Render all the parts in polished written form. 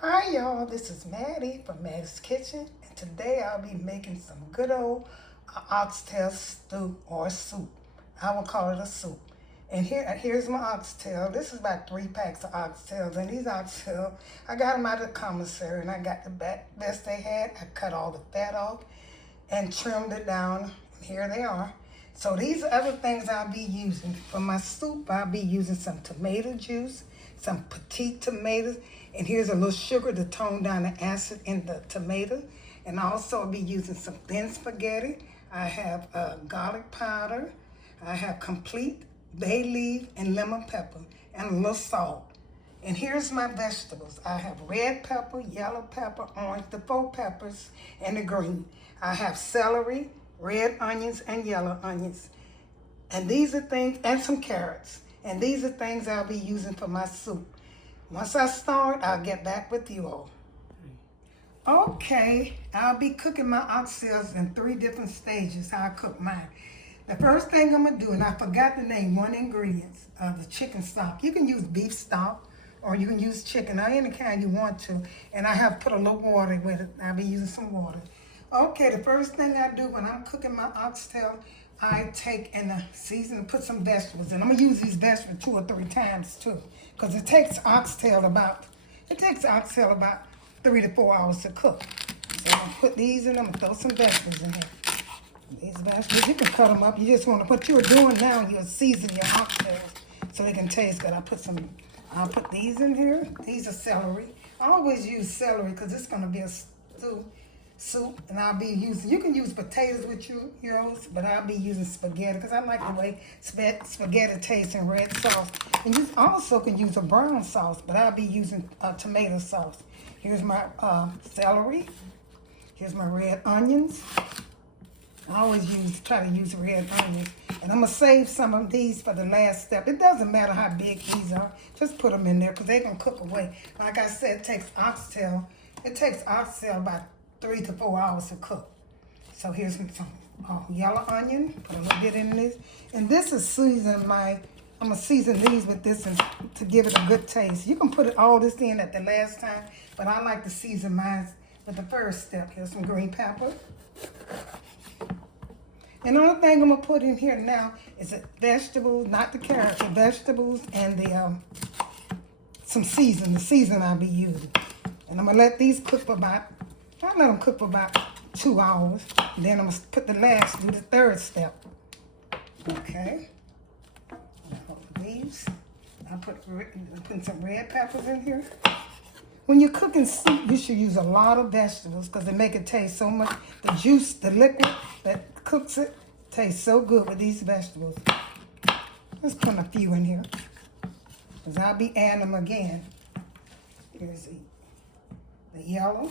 Hi y'all, this is Mattie from Mattie's Kitchen, and today I'll be making some good old oxtail stew or soup. I will call it a soup. And here's my oxtail. This is about 3 packs of oxtails, and these oxtail, I got them out of the commissary, and I got the best they had. I cut all the fat off and trimmed it down, and here they are. So these are other things I'll be using. For my soup, I'll be using some tomato juice, some petite tomatoes, and here's a little sugar to tone down the acid in the tomato. And also I'll be using some thin spaghetti. I have garlic powder. I have complete bay leaf and lemon pepper and a little salt. And here's my vegetables. I have red pepper, yellow pepper, orange, the 4 peppers, and the green. I have celery, red onions, and yellow onions. And these are things, and some carrots. And these are things I'll be using for my soup. Once I start, I'll get back with you all. Okay, I'll be cooking my oxtails in 3 different stages, how I cook mine. The first thing I'm gonna do, and I forgot to name one ingredient, the chicken stock. You can use beef stock, or you can use chicken, or any kind you want to. And I have put a little water with it. I'll be using some water. Okay, the first thing I do when I'm cooking my oxtail, I take and season and put some vegetables in. I'm gonna use these vegetables 2 or 3 times too, because it takes oxtail about 3 to 4 hours to cook. So I'm gonna put these in. I'm gonna throw some vegetables in here. These vegetables, you can cut them up. You just want to, what you're doing now, you'll season your oxtails so they can taste good. I'll put these in here. These are celery. I always use celery because it's gonna be a soup, and I'll be using, you can use potatoes with yours, but I'll be using spaghetti because I like the way spaghetti tastes in red sauce. And you also can use a brown sauce, but I'll be using tomato sauce. Here's my celery. Here's my red onions. I always try to use red onions. And I'm going to save some of these for the last step. It doesn't matter how big these are. Just put them in there because they're going to cook away. Like I said, it takes oxtail about 3 to 4 hours to cook. So here's some yellow onion. Put a little bit in this. And this is I'm going to season these with this to give it a good taste. You can put all this in at the last time, but I like to season mine with the first step. Here's some green pepper. And the only thing I'm going to put in here now is the vegetables, not the carrots, the vegetables and the some season, the season I'll be using. And I'm going to let these cook for about 2 hours. And then I'm going to put do the third step. Okay. These. I'm putting some red peppers in here. When you're cooking soup, you should use a lot of vegetables because they make it taste so much. The juice, the liquid that cooks it, tastes so good with these vegetables. Let's put a few in here because I'll be adding them again. Here's the yellow.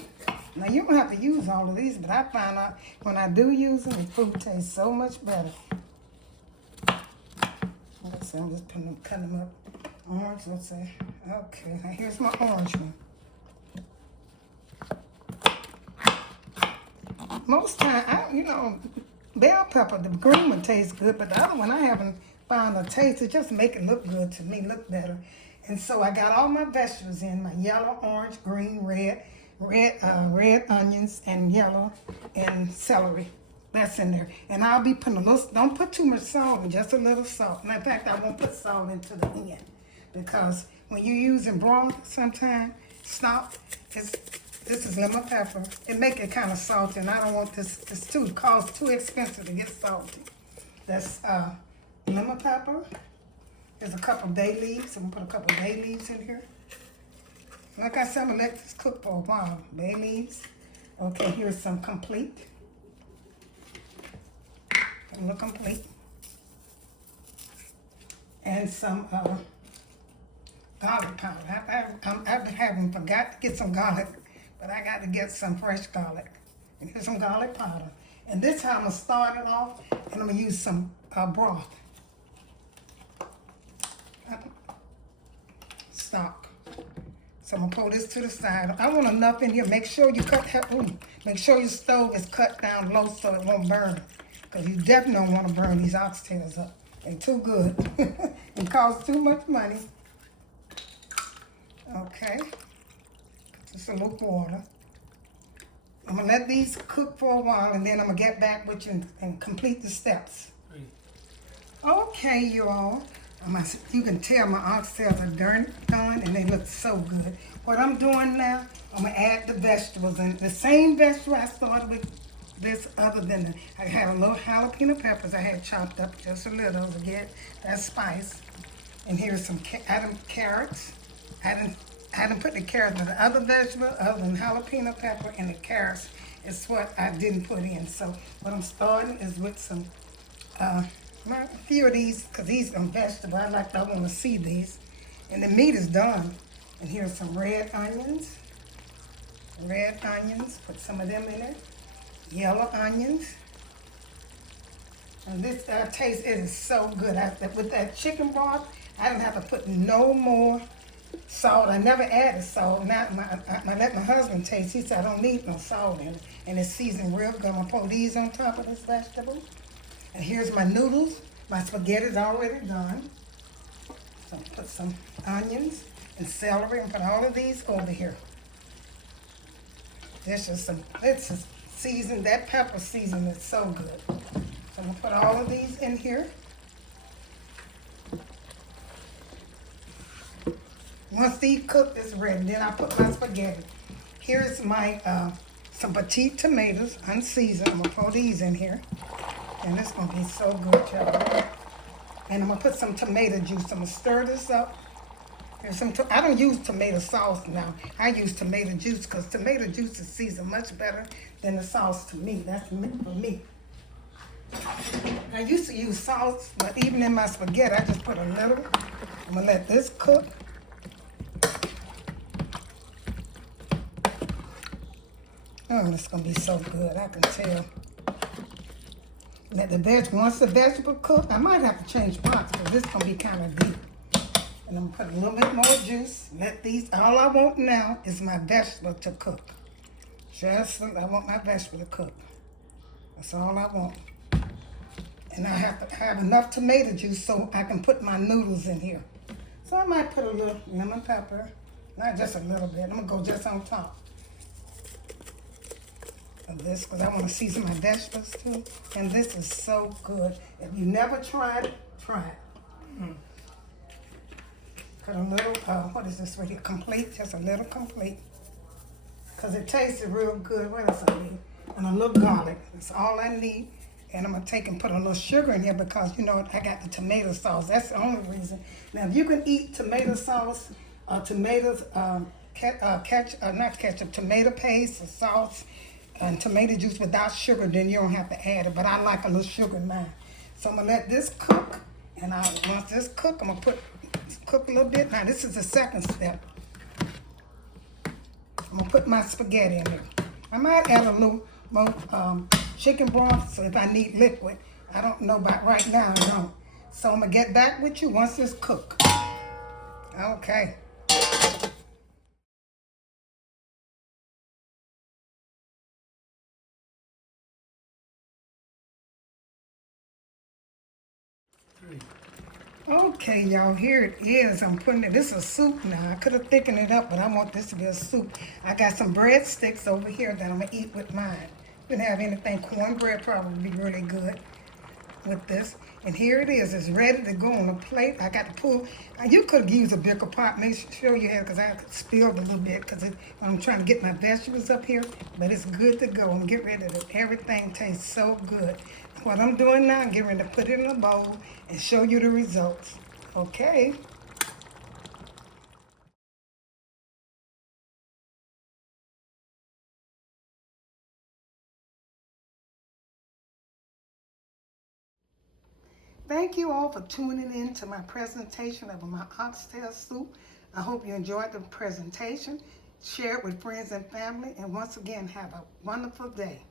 Now, you don't have to use all of these, but I find out when I do use them, the food tastes so much better. Let's see, I'm just cutting them up. Orange, let's see. Okay, now here's my orange one. Most time, bell pepper, the green one tastes good, but the other one I haven't found a taste. It just make it look good to me, look better. And so I got all my vegetables in, my yellow, orange, green, red onions, and yellow, and celery. That's in there. And I'll be putting don't put too much salt in, just a little salt. And in fact, I won't put salt into the end because when you're using broth, sometimes stock, this is lemon pepper. It make it kind of salty, and I don't want this. It costs too expensive to get salty. That's lemon pepper. There's a couple of bay leaves. I'm gonna put a couple of bay leaves in here. Like I said, I'm gonna let this cook for a while. Bay leaves. Okay, here's some complete. A little complete. And some garlic powder. I've forgot to get some garlic, but I got to get some fresh garlic. And here's some garlic powder. And this time I'm going to start it off, and I'm going to use some broth. Stock. So I'm going to pull this to the side. I want enough in here. Make sure you make sure your stove is cut down low so it won't burn. Because you definitely don't want to burn these oxtails up. They're too good. It costs too much money. Okay. just a little water. I'm gonna let these cook for a while, and then I'm gonna get back with you and complete the steps. Okay, you all. You can tell my oxtails are done, and they look so good. What I'm doing now, I'm gonna add the vegetables, and the same vegetable I started with this, other than I had a little jalapeno peppers I had chopped up just a little to get that spice. And here's some carrots. I didn't put the carrots in the other vegetable other than jalapeno pepper, and the carrots is what I didn't put in. So what I'm starting is with some a few of these, because these are vegetables. I want to see these. And the meat is done. And here's some red onions. Red onions, put some of them in it. Yellow onions. And this taste, it is so good. With that chicken broth, I didn't have to put no more salt. I never added salt. Now I let my husband taste. He said I don't need no salt in it. And it's seasoned real good. I'm going to put these on top of this vegetable. And here's my noodles. My spaghetti's already done. So put some onions and celery and put all of these over here. This is seasoned. That pepper season is so good. So I'm gonna put all of these in here. Once these cooked, it's ready. Then I put my spaghetti. Here's my some petite tomatoes, unseasoned. I'm gonna throw these in here. And it's gonna be so good, y'all. And I'm gonna put some tomato juice. I'm gonna stir this up. There's I don't use tomato sauce now. I use tomato juice because tomato juice is seasoned much better than the sauce to me. That's meant for me. I used to use sauce, but even in my spaghetti, I just put a little. I'm gonna let this cook. Oh, it's gonna be so good, I can tell. Let once the vegetable cook, I might have to change pots because this is gonna be kind of deep. And I'm gonna put a little bit more juice. All I want now is my vegetable to cook. I want my vegetable to cook. That's all I want. And I have to have enough tomato juice so I can put my noodles in here. So I might put a little lemon pepper, not just a little bit. I'm gonna go just on top of this because I want to season my vegetables too. And this is so good. If you never tried it, try it. Put a little, what is this right here? Complete, just a little complete. Because it tasted real good. What else I need? And a little garlic. That's all I need. And I'm going to take and put a little sugar in here because, you know, I got the tomato sauce. That's the only reason. Now, if you can eat tomato sauce, tomatoes, not ketchup, tomato paste or sauce, and tomato juice without sugar, then you don't have to add it. But I like a little sugar in mine. So I'm going to let this cook. And once this cook, I'm going to cook a little bit. Now, this is the second step. I'm going to put my spaghetti in there. I might add a little more chicken broth, so if I need liquid. I don't know about right now, I don't. So I'm going to get back with you once it's cooked. Okay. Okay, y'all, here it is. I'm putting it, this is soup now. I could have thickened it up, but I want this to be a soup. I got some breadsticks over here that I'm going to eat with mine. Didn't have anything. Cornbread probably be really good with this. And here it is. It's ready to go on a plate. I got to pull. You could use a bigger pot. Make sure you have, because I spilled a little bit because I'm trying to get my vegetables up here. But it's good to go. And get ready to, everything tastes so good. What I'm doing now, I'm getting ready to put it in a bowl and show you the results. Okay. Thank you all for tuning in to my presentation of my oxtail soup. I hope you enjoyed the presentation. Share it with friends and family. And once again, have a wonderful day.